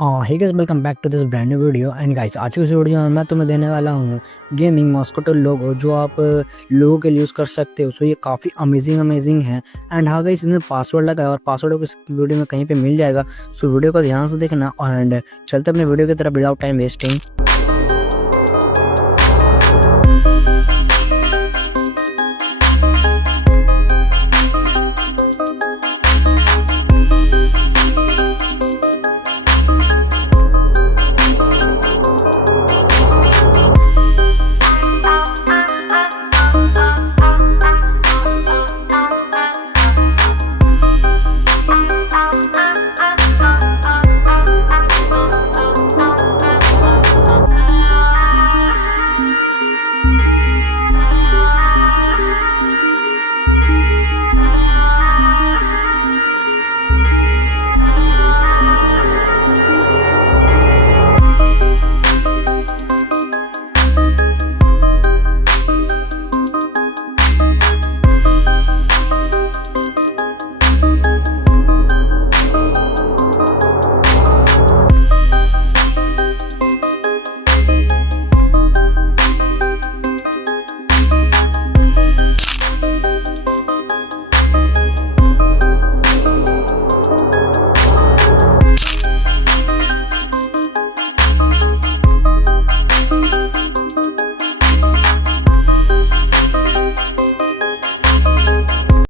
Hey guys, welcome back to this brand new video. And guys, आज की इस video में मैं तुम्हें देने वाला हूँ गेमिंग मॉस्किटो लोगो, जो आप लोगों के लिए यूज़ कर सकते हो। सो ये काफ़ी अमेजिंग है। एंड हाँ गाइस, इसमें पासवर्ड लगा है और पासवर्ड को इस वीडियो में कहीं पे मिल जाएगा। सो वीडियो को ध्यान से देखना। एंड चलते अपने वीडियो की तरफ विदाउट टाइम वेस्टिंग।